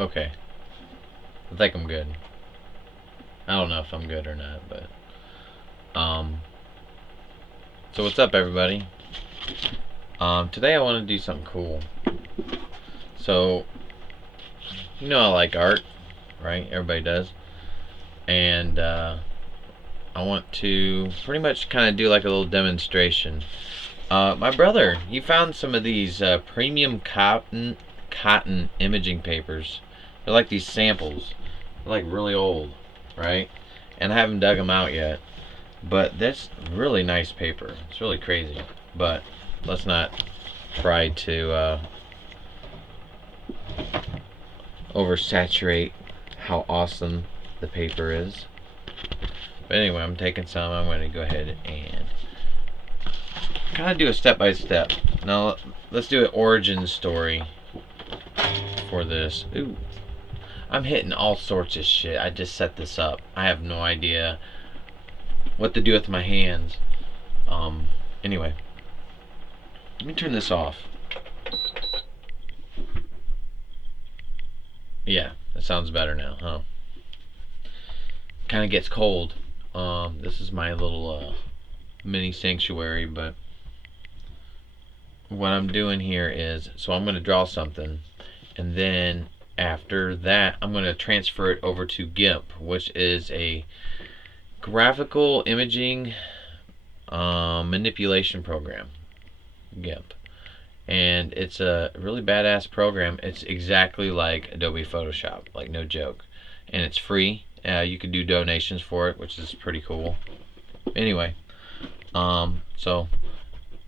Okay. I think I'm good. I don't know if I'm good or not, but um so what's up everybody? Today I want to do something cool. So, I like art, right? Everybody does. And I want to pretty much kind of do like a little demonstration. My brother, he found some of these premium cotton imaging papers. They're like these samples. They're like really old, right? And I haven't dug them out yet. But that's really nice paper. It's really crazy. But let's not try to oversaturate how awesome the paper is. But anyway, I'm taking some. I'm going to go ahead and kind of do a step by step. Now, let's do an origin story for this. Ooh, I'm hitting all sorts of shit. I just set this up. I have no idea what to do with my hands. Anyway, let me turn this off. Yeah, that sounds better now, huh? Kind of gets cold. This is my little mini sanctuary, but what I'm doing here is, so I'm going to draw something, and then after that, I'm going to transfer it over to GIMP, which is a graphical imaging manipulation program. GIMP. And it's a really badass program. It's exactly like Adobe Photoshop, like no joke. And it's free. You can do donations for it, which is pretty cool. Anyway, so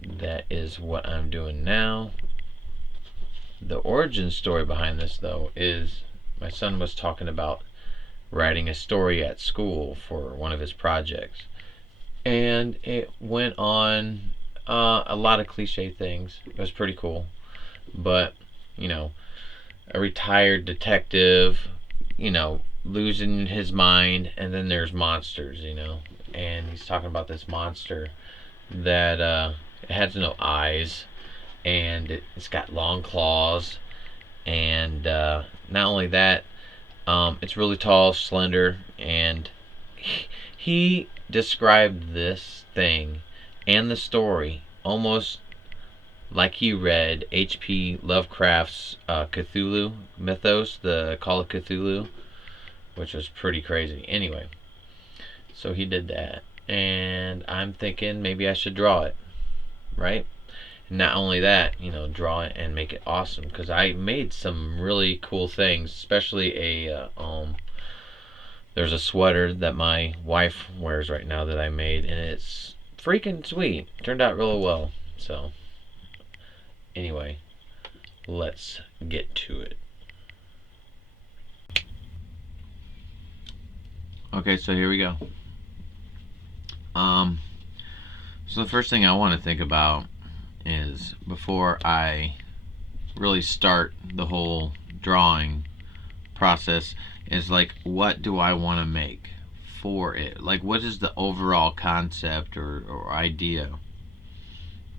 that is what I'm doing now. The origin story behind this, though, is my son was talking about writing a story at school for one of his projects. And it went on a lot of cliche things. It was pretty cool. But, a retired detective, losing his mind, and then there's monsters, And he's talking about this monster that it has no eyes, and it's got long claws, and not only that, it's really tall, slender, and he described this thing and the story almost like he read H.P. Lovecraft's Cthulhu mythos, the Call of Cthulhu, which was pretty crazy. Anyway, so he did that, and I'm thinking maybe I should draw it, right? And not only that, draw it and make it awesome, because I made some really cool things, especially there's a sweater that my wife wears right now that I made, and it's freaking sweet. Turned out really well. So, anyway, let's get to it. Okay, so here we go. So the first thing I want to think about is, before I really start the whole drawing process, is like, what do I want to make for it? Like, what is the overall concept or idea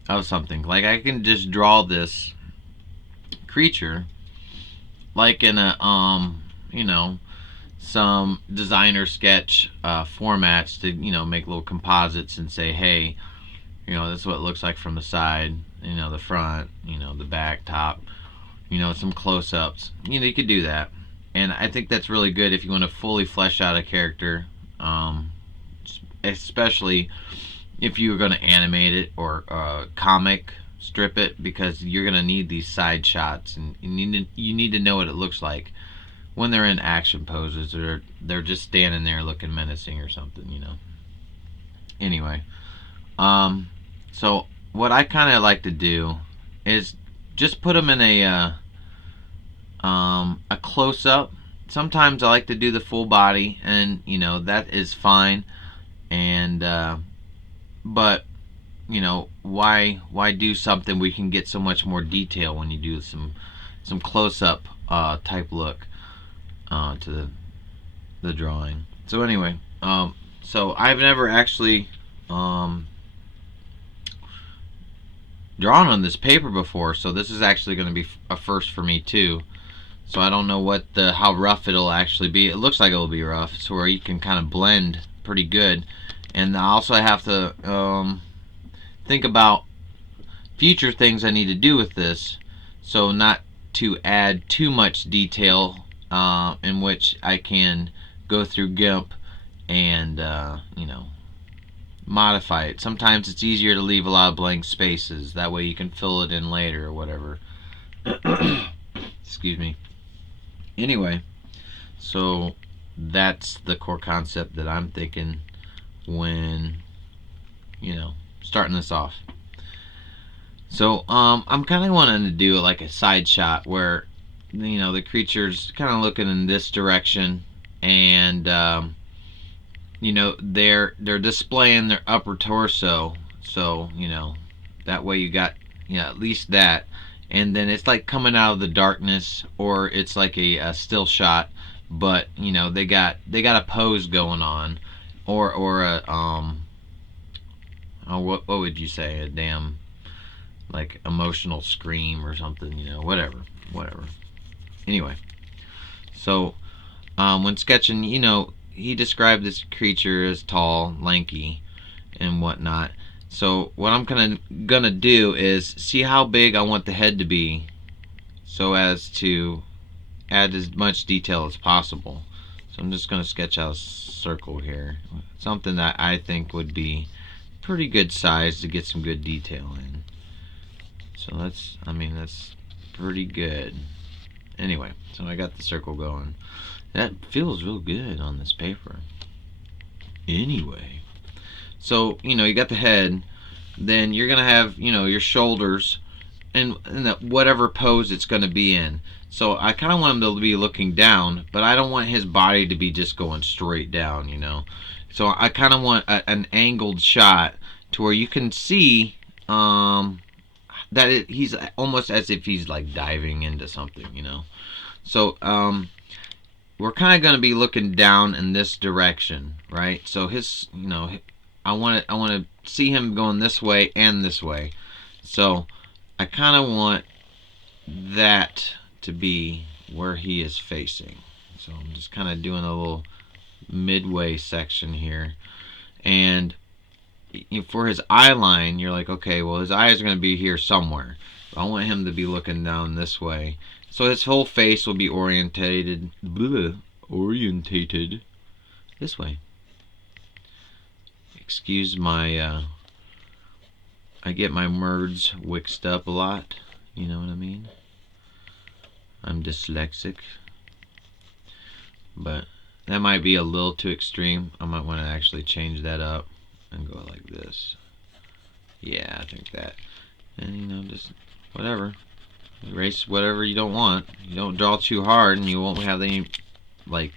of something? Like, I can just draw this creature like in a some designer sketch formats to make little composites and say, hey, this is what it looks like from the side, the front, the back, top, some close-ups. You could do that, and I think that's really good if you want to fully flesh out a character, especially if you're going to animate it or comic strip it, because you're going to need these side shots, and you need to know what it looks like when they're in action poses, or they're just standing there looking menacing or something, Anyway, so what I kind of like to do is just put them in a close up. Sometimes I like to do the full body, and that is fine. And but why do something we can get so much more detail when you do some close up type look to the drawing. So anyway, so I've never actually drawn on this paper before, so this is actually going to be a first for me too. So I don't know how rough it'll actually be. It looks like it'll be rough, so where you can kind of blend pretty good. And I also have to think about future things I need to do with this, so not to add too much detail, in which I can go through GIMP and modify it. Sometimes it's easier to leave a lot of blank spaces. That way you can fill it in later or whatever. Excuse me. Anyway, so that's the core concept that I'm thinking when, starting this off. So I'm kind of wanting to do like a side shot where, the creature's kind of looking in this direction, and they're displaying their upper torso. So that way you got at least that, and then it's like coming out of the darkness, or it's like a still shot, but they got a pose going on, or a what would you say, a damn like emotional scream or something, whatever. Anyway, so when sketching, he described this creature as tall, lanky, and whatnot. So what I'm gonna do is see how big I want the head to be, so as to add as much detail as possible. So I'm just gonna sketch out a circle here, something that I think would be pretty good size to get some good detail in. So that's pretty good. Anyway, so I got the circle going. That feels real good on this paper. Anyway, so you got the head, then you're gonna have your shoulders, and whatever pose it's gonna be in. So I kind of want him to be looking down, but I don't want his body to be just going straight down. So I kind of want an angled shot to where you can see that he's almost as if he's like diving into something. So we're kind of going to be looking down in this direction, right? So his, I want to see him going this way and this way. So I kind of want that to be where he is facing. So I'm just kind of doing a little midway section here. And for his eye line, you're like, okay, well, his eyes are going to be here somewhere. I want him to be looking down this way. So his whole face will be orientated this way. Excuse my, I get my words mixed up a lot. You know what I mean? I'm dyslexic. But that might be a little too extreme. I might want to actually change that up and go like this. Yeah, I think that. And just whatever. Erase whatever you don't want. You don't draw too hard and you won't have any, like,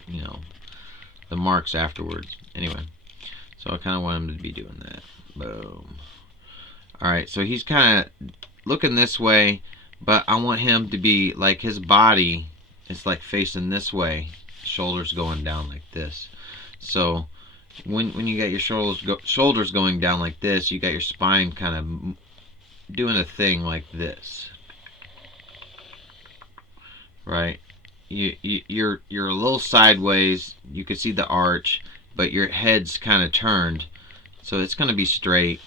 the marks afterwards. Anyway, so I kind of want him to be doing that. Boom. Alright, so he's kind of looking this way, but I want him to be like his body is like facing this way, shoulders going down like this. So when you got your shoulders going down like this, you got your spine kind of doing a thing like this, right? You're a little sideways. You can see the arch, but your head's kind of turned, so it's going to be straight.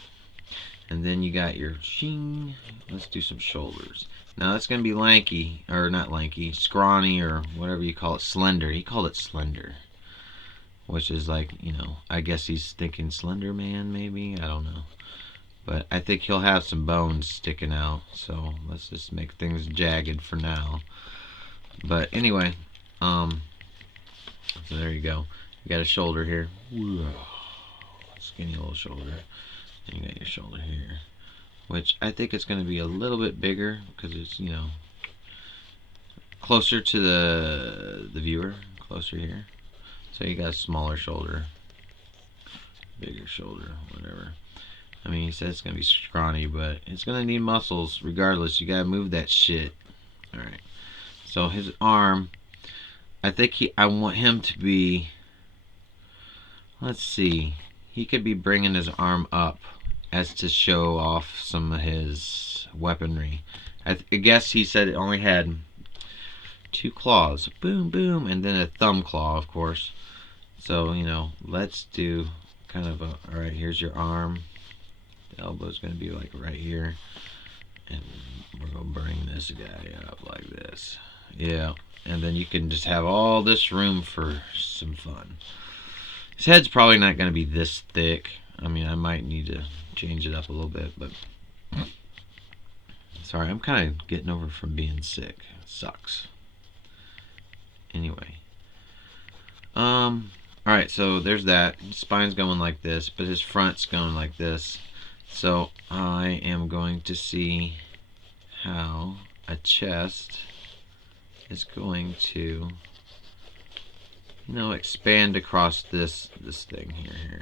And then you got your shing. Let's do some shoulders. Now it's going to be lanky, or not lanky, scrawny, or whatever you call it, slender. He called it slender, which is like, I guess he's thinking Slender Man, maybe? I don't know. But I think he'll have some bones sticking out, so let's just make things jagged for now. But anyway, so there you go. You got a shoulder here. Skinny little shoulder. And you got your shoulder here, which I think it's going to be a little bit bigger because it's, closer to the viewer, closer here. So you got a smaller shoulder, bigger shoulder, whatever. I mean, he says it's going to be scrawny, but it's going to need muscles regardless. You got to move that shit. Alright. So his arm, I think I want him to be, let's see, he could be bringing his arm up as to show off some of his weaponry. I guess he said it only had 2 claws, boom, boom, and then a thumb claw, of course. So, let's do kind of a, alright, here's your arm. The elbow's going to be like right here. And we're going to bring this guy up like this. Yeah, and then you can just have all this room for some fun. His head's probably not going to be this thick. I mean, I might need to change it up a little bit, but sorry, I'm kind of getting over from being sick. It sucks. Anyway. Alright, so there's that. His spine's going like this, but his front's going like this. So I am going to see how a chest is going to, expand across this thing here.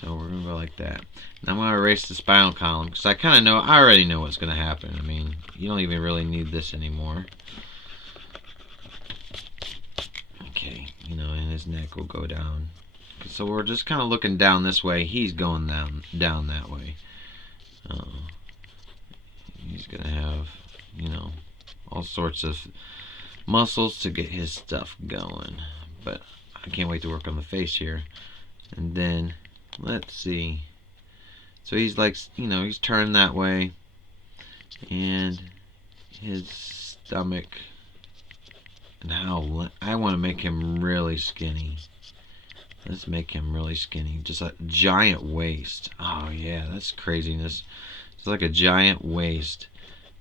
So we're going to go like that. Now I'm going to erase the spinal column because I already know what's going to happen. I mean, you don't even really need this anymore. Okay, and his neck will go down. So we're just kind of looking down this way. He's going down that way. He's going to have, all sorts of muscles to get his stuff going. But I can't wait to work on the face here. And then, let's see. So he's like, he's turned that way. And his stomach, and how I want to make him really skinny. Let's make him really skinny. Just a giant waist. Oh yeah, that's craziness. It's like a giant waist.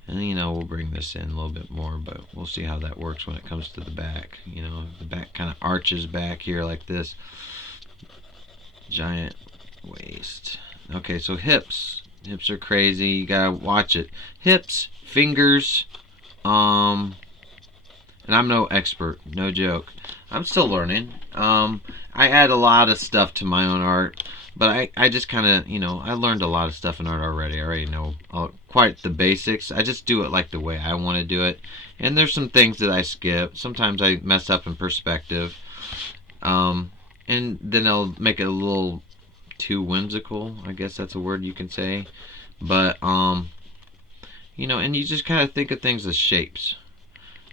And we'll bring this in a little bit more, but we'll see how that works when it comes to the back. The back kind of arches back here like this. Giant waist. Okay, so hips. Hips are crazy. You gotta watch it. Hips, fingers, and I'm no expert, no joke. I'm still learning. I add a lot of stuff to my own art, but I just kind of, I learned a lot of stuff in art already. I already know quite the basics. I just do it like the way I want to do it. And there's some things that I skip. Sometimes I mess up in perspective. And then I'll make it a little too whimsical. I guess that's a word you can say. But, and you just kind of think of things as shapes.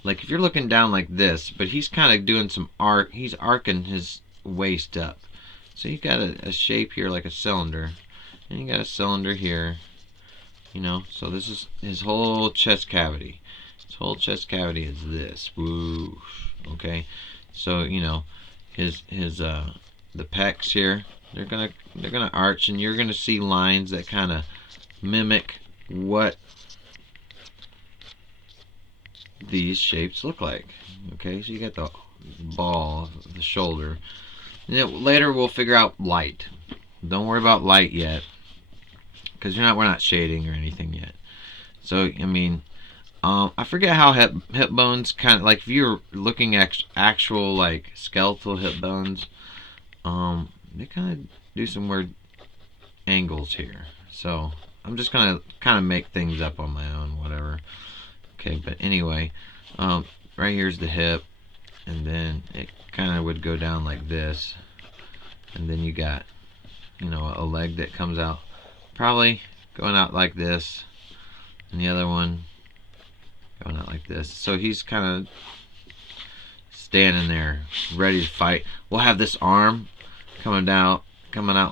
Like if you're looking down like this, but he's kind of doing some arc. He's arcing his waist up. So you got a shape here like a cylinder. And you got a cylinder here. So this is his whole chest cavity. His whole chest cavity is this. Woo. Okay. So, his the pecs here, they're gonna arch, and you're gonna see lines that kind of mimic what these shapes look like. Okay, so you got the ball, the shoulder. And then later we'll figure out light. Don't worry about light yet, because we're not shading or anything yet. So I mean, I forget how hip bones kind of, like if you're looking at actual like skeletal hip bones, they kind of do some weird angles here. So I'm just gonna kind of make things up on my own, whatever. Okay, but anyway, right here's the hip, and then it kind of would go down like this, and then you got, a leg that comes out, probably going out like this, and the other one going out like this. So he's kind of standing there, ready to fight. We'll have this arm coming out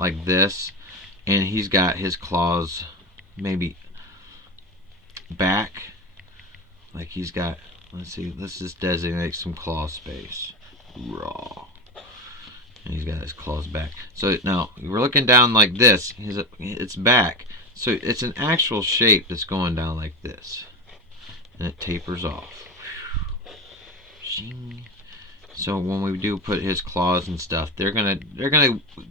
like this, and he's got his claws maybe back. Like he's got, let's just designate some claw space. Raw. And he's got his claws back. So now we're looking down like this. It's back. So it's an actual shape that's going down like this. And it tapers off. So when we do put his claws and stuff, they're gonna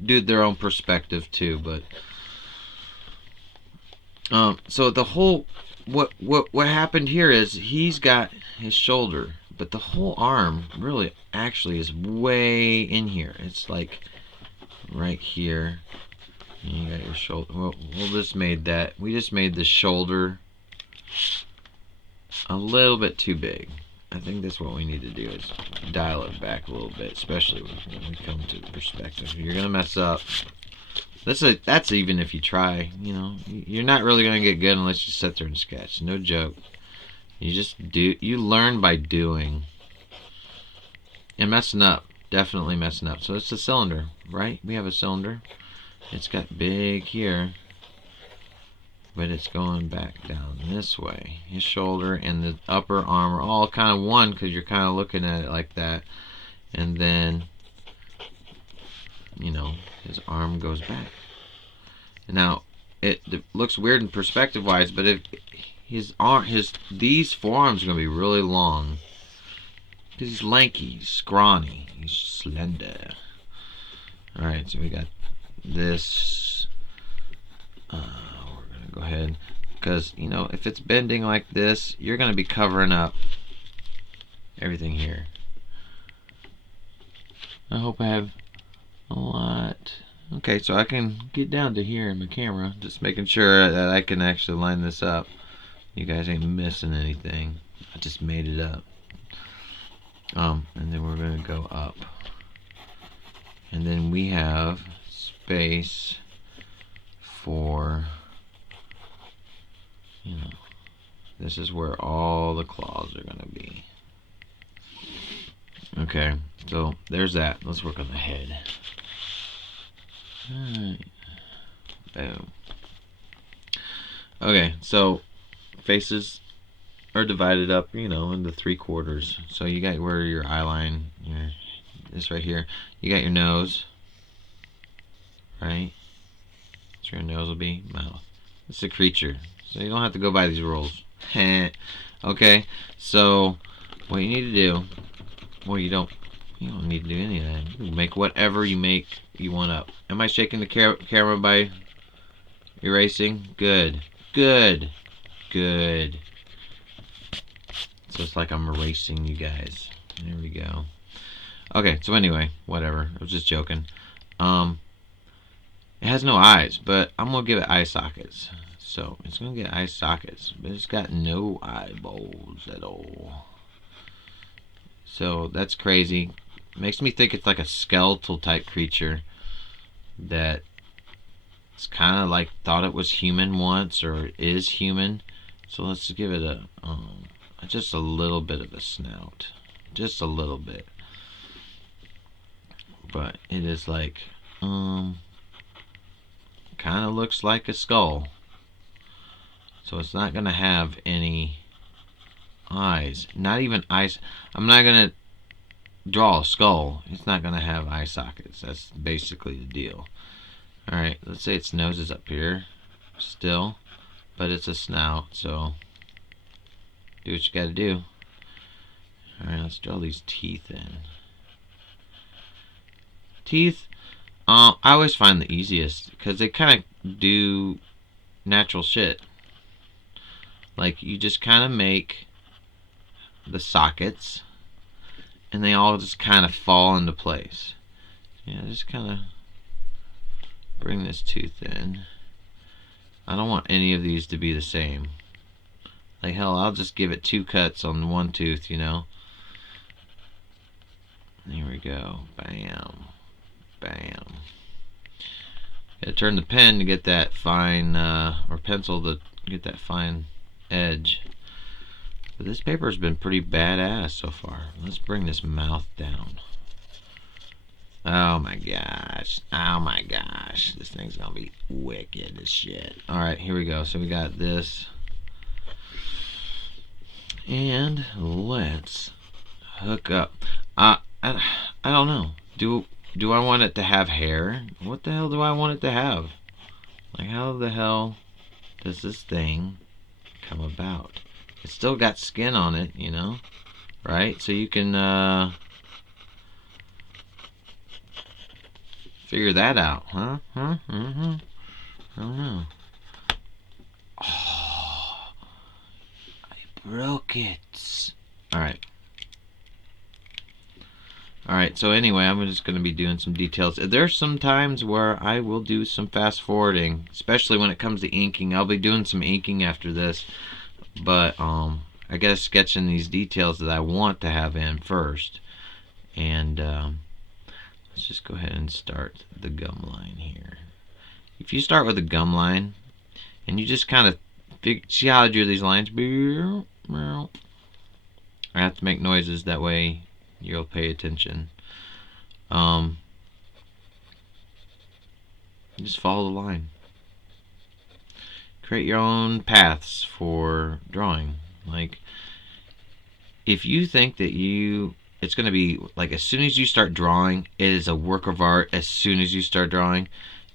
do their own perspective too. But so the whole what happened here is he's got his shoulder, but the whole arm really actually is way in here. It's like right here. And you got your shoulder. Well, we just made the shoulder a little bit too big. I think that's what we need to do, is dial it back a little bit, especially when we come to perspective. You're gonna mess up. That's even if you try. You're not really gonna get good unless you sit there and sketch. No joke. You just do. You learn by doing. and messing up. Definitely messing up. So it's a cylinder, right? We have a cylinder. It's got big here, but it's going back down this way. His shoulder and the upper arm are all kind of one because you're kind of looking at it like that. And then, you know, his arm goes back. Now, it looks weird in perspective wise, but if these forearms are going to be really long. Because he's lanky, he's scrawny, he's slender. Alright, so we got this. We're going to go ahead. Because, you know, if it's bending like this, you're going to be covering up everything here. I hope I have a lot. Okay, so I can get down to here in my camera. Just making sure that I can actually line this up. You guys ain't missing anything. I just made it up. And then we're going to go up. And then we have space for, you know, this is where all the claws are going to be. Okay, so there's that. Let's work on the head. Alright. Boom. Okay, so faces are divided up, you know, into 3/4. So you got where your eye line, this right here. You got your nose, right? That's where your nose will be. Mouth. It's a creature, so you don't have to go by these rules. Okay, so what you need to do, well, you don't need to do any of that. You can make whatever you want up. Am I shaking the camera by erasing? Good. Good. Good. So it's like I'm erasing you guys. There we go. Okay, so anyway, whatever. I was just joking. It has no eyes, but I'm going to give it eye sockets. So it's going to get eye sockets, but it's got no eyeballs at all. So that's crazy. Makes me think it's like a skeletal type creature that it's kind of like thought it was human once or is human. So let's give it a just a little bit of a snout, just a little bit. But it is like kind of looks like a skull. So it's not gonna have any eyes, not even eyes. I'm not gonna draw a skull. It's not gonna have eye sockets. That's basically the deal. Alright, let's say its nose is up here still, but it's a snout, so do what you gotta do. Alright, let's draw these teeth in. Teeth, I always find the easiest because they kind of do natural shit. Like, you just kind of make the sockets and they all just kind of fall into place. Yeah, just kind of bring this tooth in. I don't want any of these to be the same. Like, hell, I'll just give it 2 cuts on one tooth, you know. There we go. Bam. Bam. Gotta turn the pen to get that fine, or pencil to get that fine edge. But this paper's been pretty badass so far. Let's bring this mouth down. Oh my gosh. Oh my gosh. This thing's gonna be wicked as shit. Alright, here we go. So we got this. And let's hook up. I don't know. Do I want it to have hair? What the hell do I want it to have? Like, how the hell does this thing come about? It's still got skin on it, you know? Right? So you can figure that out, huh? I don't know. Oh, I broke it. Alright. Alright, so anyway, I'm just going to be doing some details. There's some times where I will do some fast forwarding, especially when it comes to inking. I'll be doing some inking after this, but I got to sketch in these details that I want to have in first. And let's just go ahead and start the gum line here. If you start with a gum line, and you just kind of see how I drew these lines. I have to make noises that way you'll pay attention. Just follow the line. Create your own paths for drawing. Like, if you think that it's going to be like as soon as you start drawing, it is a work of art as soon as you start drawing.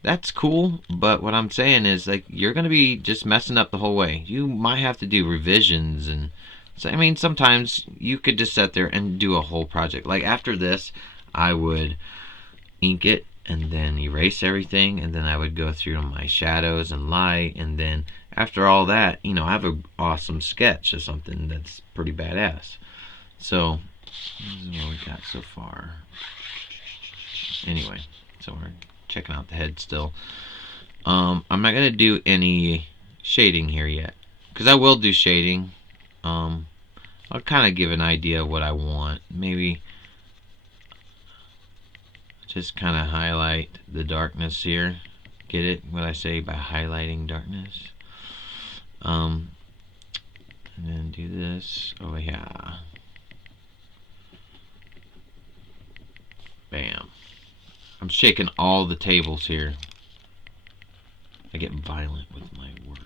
That's cool, but what I'm saying is like you're going to be just messing up the whole way. You might have to do revisions and so I mean sometimes you could just sit there and do a whole project. Like after this, I would ink it and then erase everything and then I would go through my shadows and light and then after all that, I have an awesome sketch of something that's pretty badass. So this is what we got so far. Anyway, so we're checking out the head still. I'm not gonna do any shading here yet because I will do shading. I'll kind of give an idea of what I want. Maybe just kind of highlight the darkness here. Get it? What I say by highlighting darkness. And then do this. Oh yeah. Bam. I'm shaking all the tables here. I get violent with my work.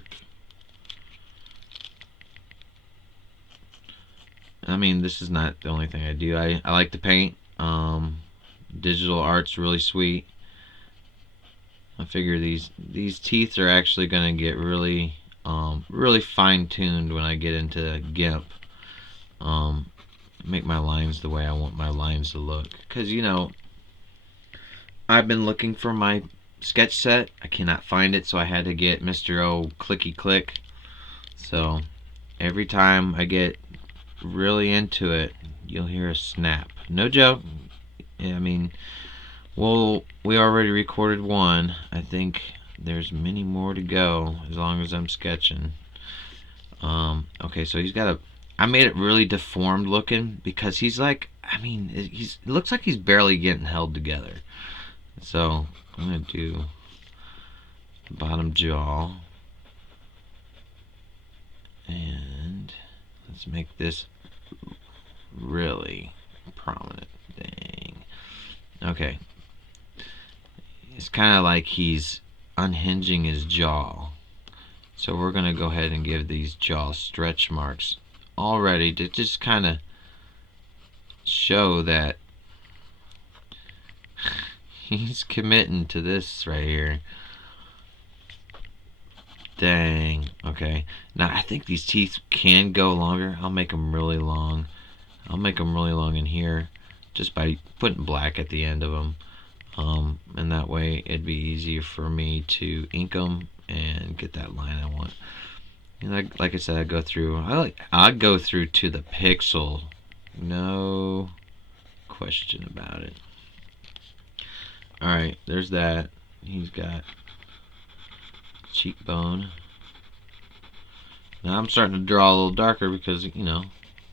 I mean, this is not the only thing I do. I like to paint. Digital art's really sweet. I figure these teeth are actually going to get really really fine-tuned when I get into GIMP. Make my lines the way I want my lines to look. Because, I've been looking for my sketch set. I cannot find it, so I had to get Mr. O Clicky Click. So, every time I get really into it, you'll hear a snap. No joke. I mean, well, we already recorded one. I think there's many more to go as long as I'm sketching. Okay, so he's got I made it really deformed looking because he's like, it looks like he's barely getting held together. So I'm gonna do the bottom jaw, and let's make this really prominent. Dang. Okay. It's kind of like he's unhinging his jaw. So we're going to go ahead and give these jaw stretch marks already to just kind of show that he's committing to this right here. Dang. Okay. Now I think these teeth can go longer. I'll make them really long. I'll make them really long in here just by putting black at the end of them. And that way it'd be easier for me to ink them and get that line I want. And like I said, I go through to the pixel, no question about it. All right, there's that. He's got cheekbone. Now I'm starting to draw a little darker because this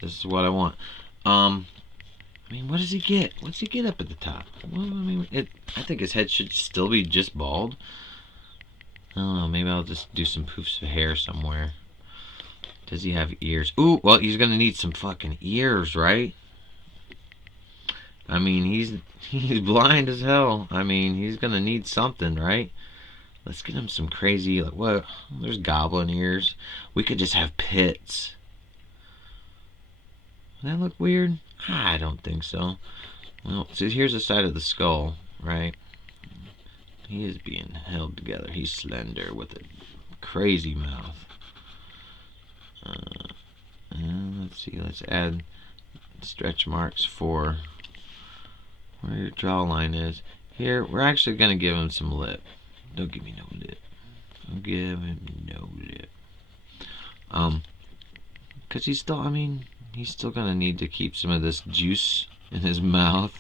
is what I want. What does he get? What's he get up at the top? Well, I think his head should still be just bald. I don't know. Maybe I'll just do some poofs of hair somewhere. Does he have ears? Ooh, well, he's gonna need some fucking ears, right? He's blind as hell. He's gonna need something, right? Let's get him some crazy, like, what? There's goblin ears. We could just have pits. Does that look weird? I don't think so. Well, so here's the side of the skull, right? He is being held together. He's slender with a crazy mouth. And let's see. Let's add stretch marks for where your jawline is. Here, we're actually going to give him some lip. Don't give me no lip. Don't give him no lip. Because he's still, he's still going to need to keep some of this juice in his mouth.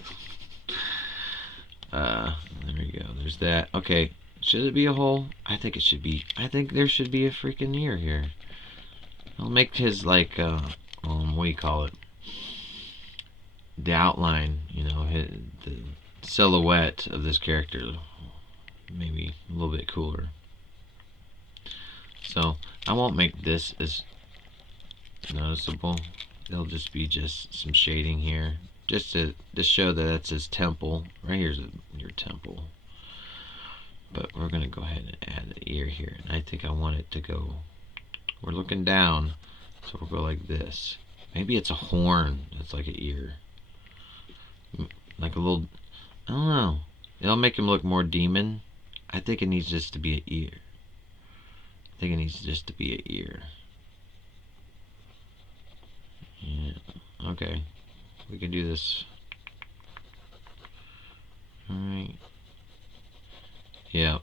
There we go. There's that. Okay. Should it be a hole? I think it should be. I think there should be a freaking ear here. I'll make his, like, what do you call it? The outline, the silhouette of this character. Maybe a little bit cooler. So, I won't make this as noticeable. It'll just be some shading here just to show that that's his temple. Right here's your temple. But we're gonna go ahead and add an ear here, and I think I want it to go. We're looking down, so we'll go like this. Maybe it's a horn that's like an ear, like a little. I don't know. It'll make him look more demon. I think it needs just to be an ear. I think it needs just to be an ear. Yeah. Okay. We can do this. Alright. Yep.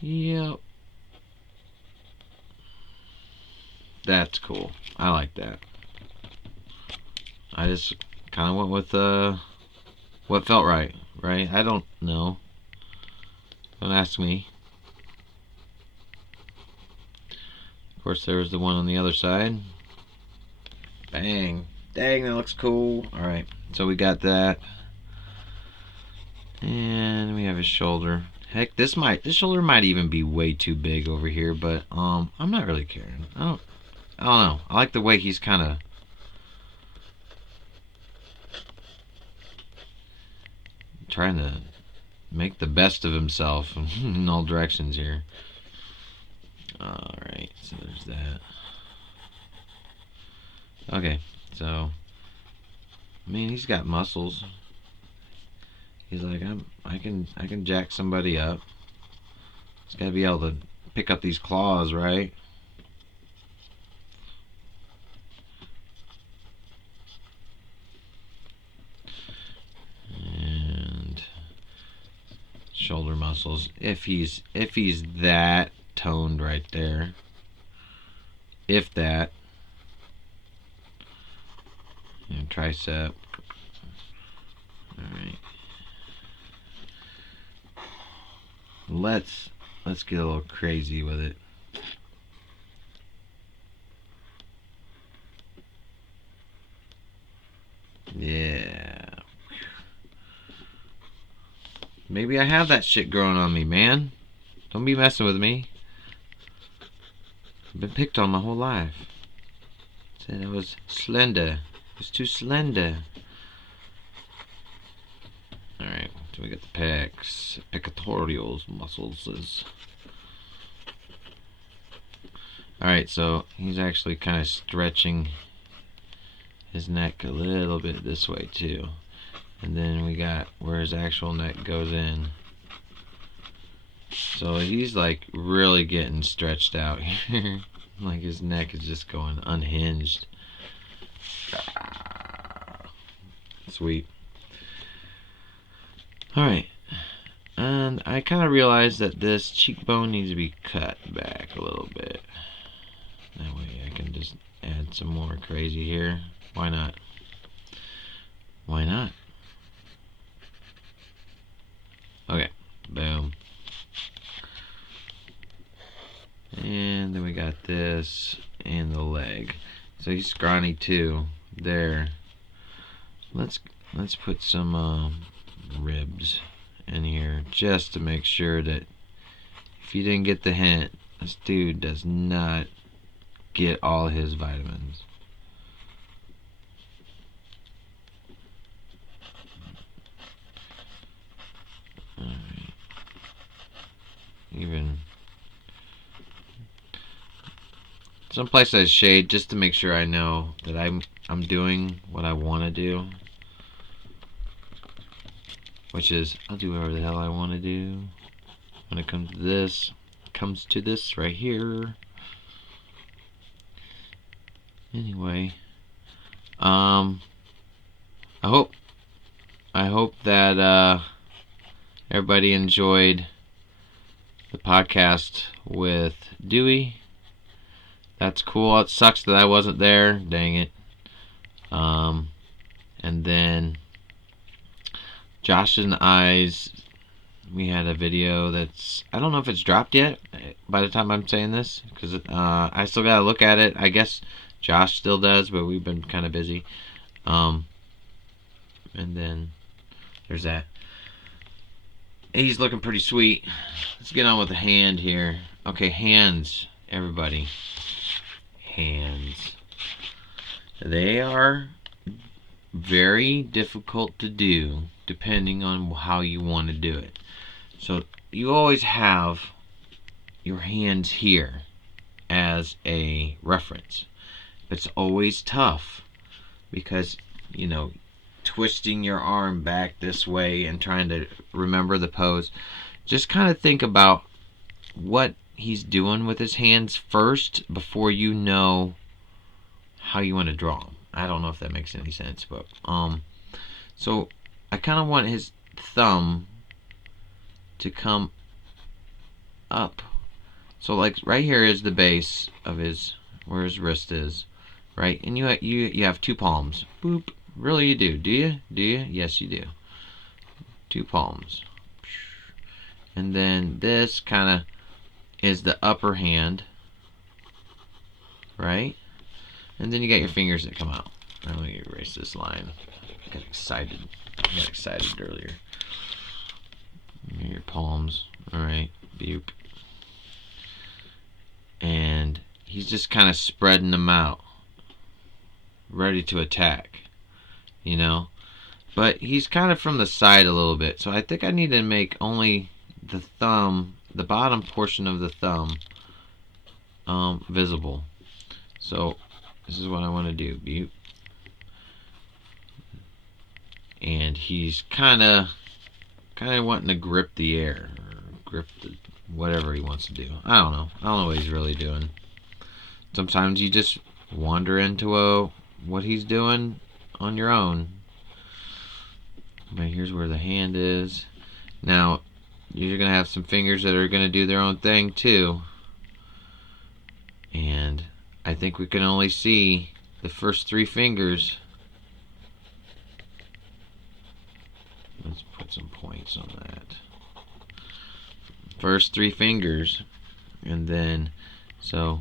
Yep. That's cool. I like that. I just kind of went with what felt right, right? I don't know. Don't ask me. Of course, there was the one on the other side. Bang. Dang, that looks cool. Alright, so we got that. And we have his shoulder. Heck, this shoulder might even be way too big over here, but I'm not really caring. I don't know. I like the way he's kind of trying to make the best of himself in all directions here. Alright, so there's that. Okay, so I mean, he's got muscles. He's like, I can jack somebody up. He's got to be able to pick up these claws, right? And shoulder muscles. If he's that toned right there. If that. And tricep. Alright. Let's get a little crazy with it. Yeah. Maybe I have that shit growing on me, man. Don't be messing with me. I've been picked on my whole life. Said I was slender. I was too slender. Alright, so we got the pecs, pectorals muscles. Alright, so he's actually kind of stretching his neck a little bit this way too. And then we got where his actual neck goes in. So he's like really getting stretched out here. Like his neck is just going unhinged. Sweet. Alright. And I kind of realized that this cheekbone needs to be cut back a little bit. That way I can just add some more crazy here. Why not? Why not? Okay. Boom. And then we got this and the leg. So he's scrawny too. There. Let's put some ribs in here just to make sure that if you didn't get the hint, this dude does not get all his vitamins. Alright. Even some place that has shade just to make sure I know that I'm doing what I want to do. Which is, I'll do whatever the hell I want to do. When it comes to this, right here. Anyway, I hope that everybody enjoyed the podcast with Dewey. That's cool. It sucks that I wasn't there. Dang it. And then Josh and I's, we had a video that's, I don't know if it's dropped yet by the time I'm saying this, because I still gotta look at it. I guess Josh still does, but we've been kind of busy. And then there's that. He's looking pretty sweet. Let's get on with the hand here. Okay, hands, everybody. Hands. They are very difficult to do depending on how you want to do it. So you always have your hands here as a reference. It's always tough because, you know, twisting your arm back this way and trying to remember the pose. Just kind of think about what he's doing with his hands first before you know how you want to draw him. I don't know if that makes any sense, but so I kind of want his thumb to come up. So like right here is the base of his where his wrist is, right? And you have two palms. Boop. Really, you do? Do you? Do you? Yes, you do. Two palms. And then this kind of is the upper hand, right? And then you got your fingers that come out. Let me erase this line. I got excited earlier. Your palms. Alright. Boop. And he's just kind of spreading them out. Ready to attack. You know? But he's kind of from the side a little bit. So I think I need to make only the thumb, the bottom portion of the thumb, visible. So this is what I want to do. Boop. And he's kind of wanting to grip the air, or grip the whatever he wants to do. I don't know what he's really doing. Sometimes you just wander into what he's doing on your own. But here's where the hand is. Now you're gonna have some fingers that are gonna do their own thing too. And I think we can only see the first three fingers. Let's put some points on that. First three fingers. And then, so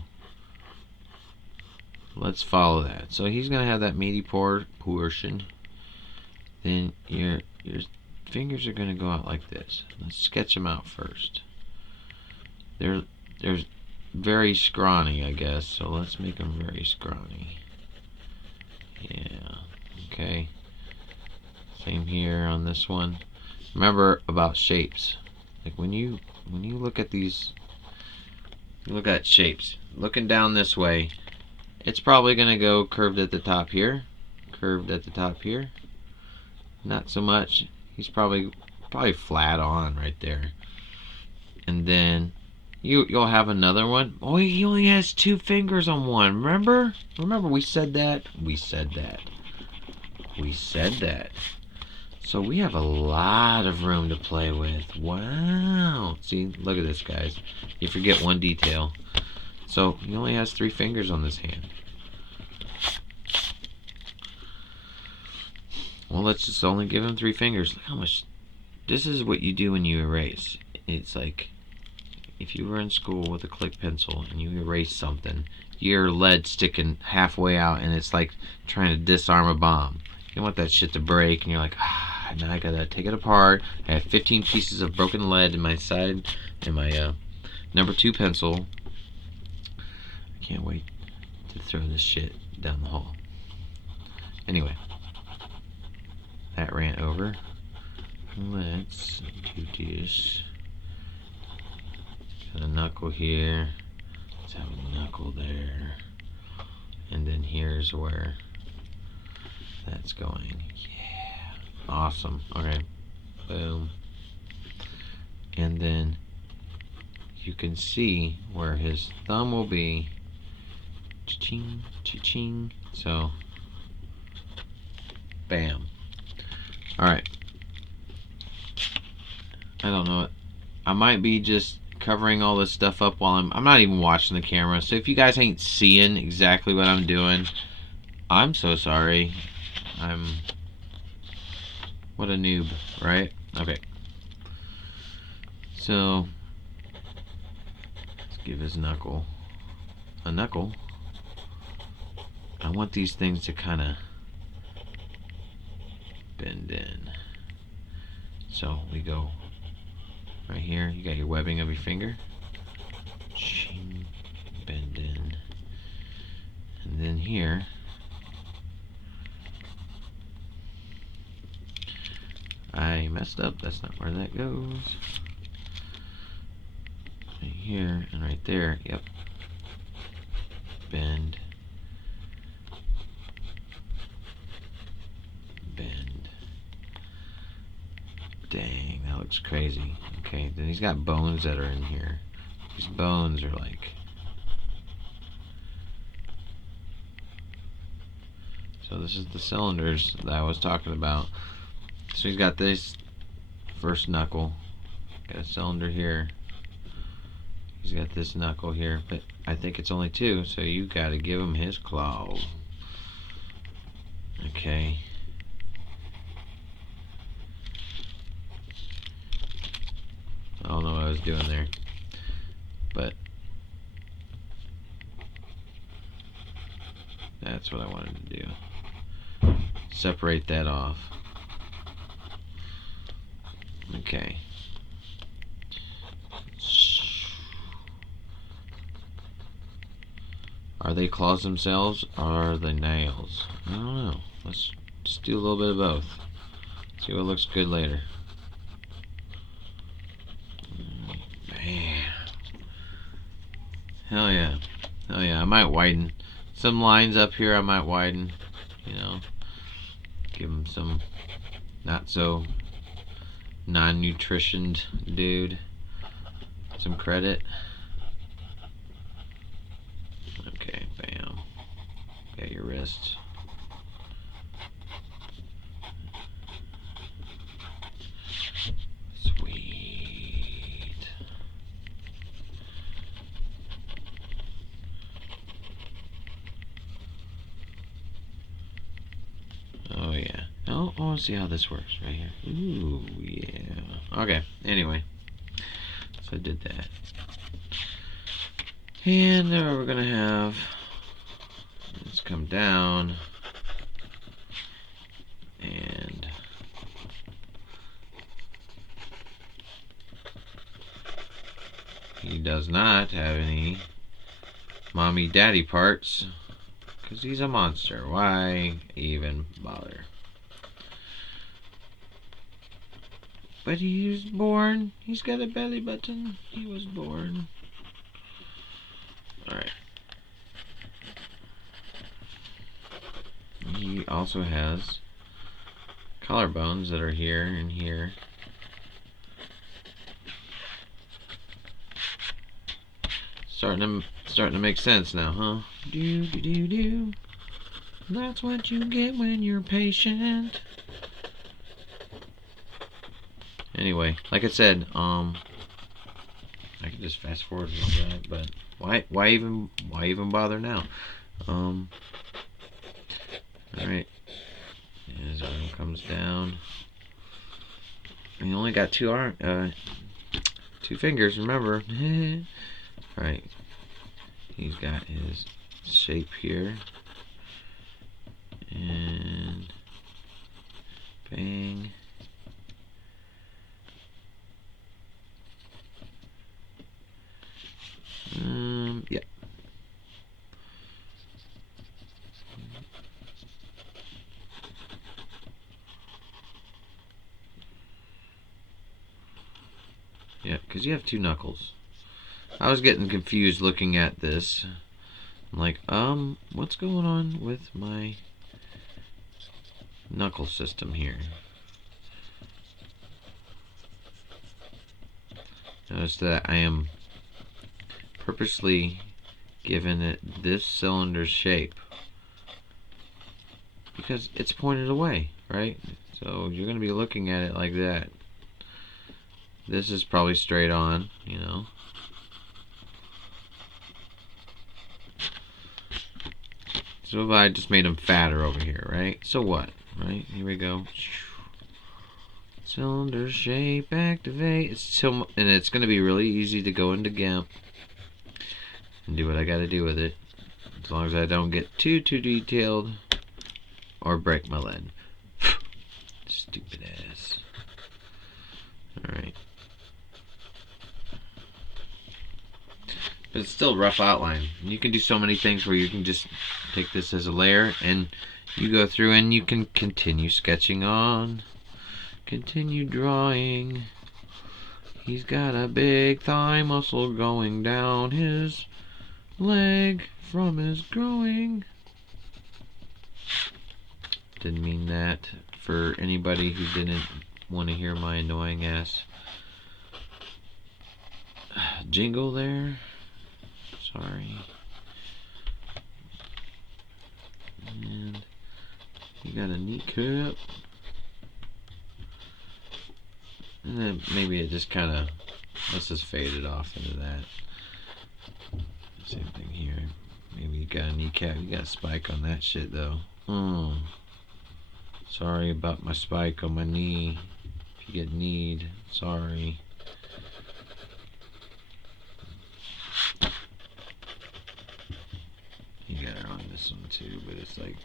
let's follow that. So he's going to have that meaty portion. Then your fingers are going to go out like this. Let's sketch them out first. They're very scrawny, I guess. So let's make them very scrawny. Yeah. Okay. Same here on this one. Remember about shapes. Like when you look at these, you look at shapes. Looking down this way, it's probably going to go curved at the top here, curved at the top here. Not so much. He's probably flat on right there. And then you'll have another one. Oh, he only has two fingers on one. Remember we said that. We said that. So we have a lot of room to play with. Wow. See, look at this, guys. You forget one detail. So he only has three fingers on this hand. Well, let's just only give him three fingers. Look how much. This is what you do when you erase. It's like if you were in school with a click pencil and you erase something, your lead sticking halfway out, and it's like trying to disarm a bomb. You don't want that shit to break, and you're like, now I gotta take it apart. I have 15 pieces of broken lead in my side, in my number 2 pencil. I can't wait to throw this shit down the hall. Anyway, that ran over. Let's do this. Got a knuckle here. Let's have a knuckle there. And then here's where that's going. Yeah. Awesome. Okay. Boom. And then you can see where his thumb will be. Cha-ching, cha-ching. So, bam. Alright. I don't know. I might be just covering all this stuff up while I'm not even watching the camera. So if you guys ain't seeing exactly what I'm doing, I'm so sorry. What a noob, right? Okay. So let's give his knuckle a knuckle. I want these things to kind of bend in. So we go right here. You got your webbing of your finger. Bend in. And then here messed up. That's not where that goes. Right here and right there. Yep. Bend. Bend. Dang, that looks crazy. Okay, then he's got bones that are in here. These bones are like... So this is the cylinders that I was talking about. So he's got this first knuckle. Got a cylinder here. He's got this knuckle here, but I think it's only two, so you gotta give him his claw. Okay. I don't know what I was doing there, but that's what I wanted to do. Separate that off. Okay. Are they claws themselves, or are they nails? I don't know. Let's just do a little bit of both. See what looks good later. Man. Hell yeah. Hell yeah. I might widen. Some lines up here I might widen. You know. Give him some not so non-nutritioned dude some credit. Okay, bam. Got your wrists. Sweet. Oh yeah. Oh, I want to see how this works right here. Ooh, yeah. Okay, anyway. So I did that. And there we're gonna have, let's come down, and he does not have any mommy daddy parts, because he's a monster. Why even bother? But he was born, he's got a belly button, he was born. Alright. He also has collarbones that are here and here. Starting to make sense now, huh? Do do do do. That's what you get when you're patient. Anyway, like I said, I could just fast forward a little bit, but why even bother now? Alright. His arm comes down. And he only got two fingers, remember. Alright. He's got his shape here. And bang. Yeah. Yeah, because you have two knuckles. I was getting confused looking at this. I'm like, what's going on with my knuckle system here? Notice that I am purposely giving it this cylinder shape because it's pointed away, right? So you're going to be looking at it like that. This is probably straight on, you know. So I just made them fatter over here, right? So what, right? Here we go. Cylinder shape activate. And it's going to be really easy to go into GIMP and do what I got to do with it, as long as I don't get too detailed or break my lead. Stupid ass. Alright. But it's still a rough outline. You can do so many things where you can just take this as a layer and you go through and you can continue sketching on. Continue drawing. He's got a big thigh muscle going down his leg from his growing. Didn't mean that for anybody who didn't want to hear my annoying ass jingle there. Sorry. And you got a kneecap. And then maybe it just kind of, let's just fade it off into that. Same thing here. Maybe you got a kneecap. You got a spike on that shit though. Sorry about my spike on my knee. If you get kneed, sorry. You got it on this one too, but it's like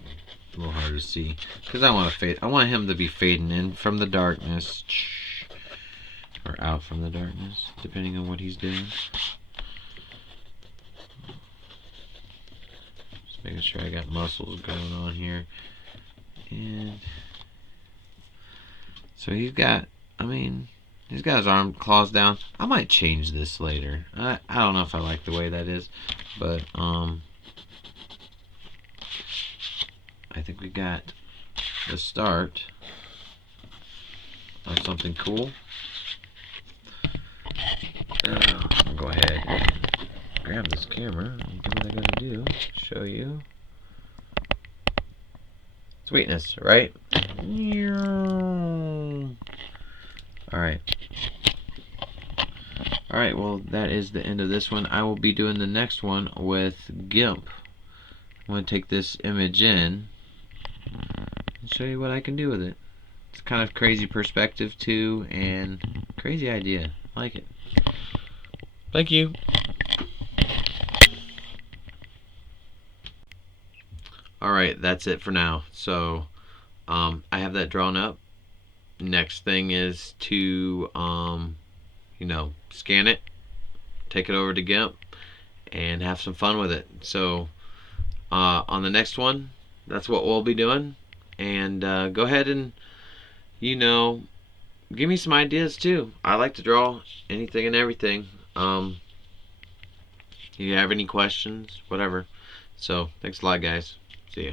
a little hard to see because I want to fade. I want him to be fading in from the darkness. Or out from the darkness, depending on what he's doing. Just making sure I got muscles going on here. And so he's got, he's got his arm claws down. I might change this later. I don't know if I like the way that is, but I think we got the start of something cool. I'll go ahead and grab this camera and do what I gotta do. Show you. Sweetness, right? Alright. Alright, well, that is the end of this one. I will be doing the next one with GIMP. I'm going to take this image in and show you what I can do with it. It's kind of crazy perspective, too, and crazy idea. I like it. Thank you. Alright, that's it for now. So, I have that drawn up. Next thing is to, scan it, take it over to GIMP, and have some fun with it. So, on the next one, that's what we'll be doing. And go ahead and, give me some ideas too. I like to draw anything and everything. You have any questions, whatever. So, thanks a lot, guys. See ya.